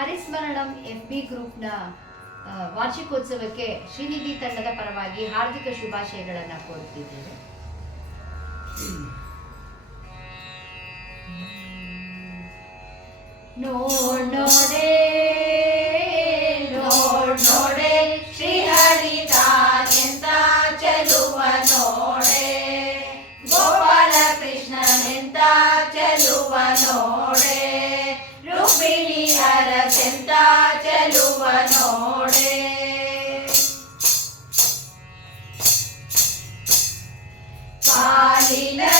ಹರಿಸ್ಮರಣಂ M B ಗ್ರೂಪ್ನ ವಾರ್ಷಿಕೋತ್ಸವಕ್ಕೆ ಶ್ರೀನಿಧಿ ತಂಡದ ಪರವಾಗಿ ಹಾರ್ದಿಕ ಶುಭಾಶಯಗಳನ್ನು ಕೋರುತ್ತಿದ್ದೇನೆ ನೋ ನೋ Marina.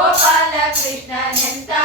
ഗോപാല കൃഷ്ണൻ എന്താ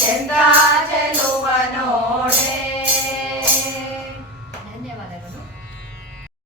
ചെന്താചലുവനോട്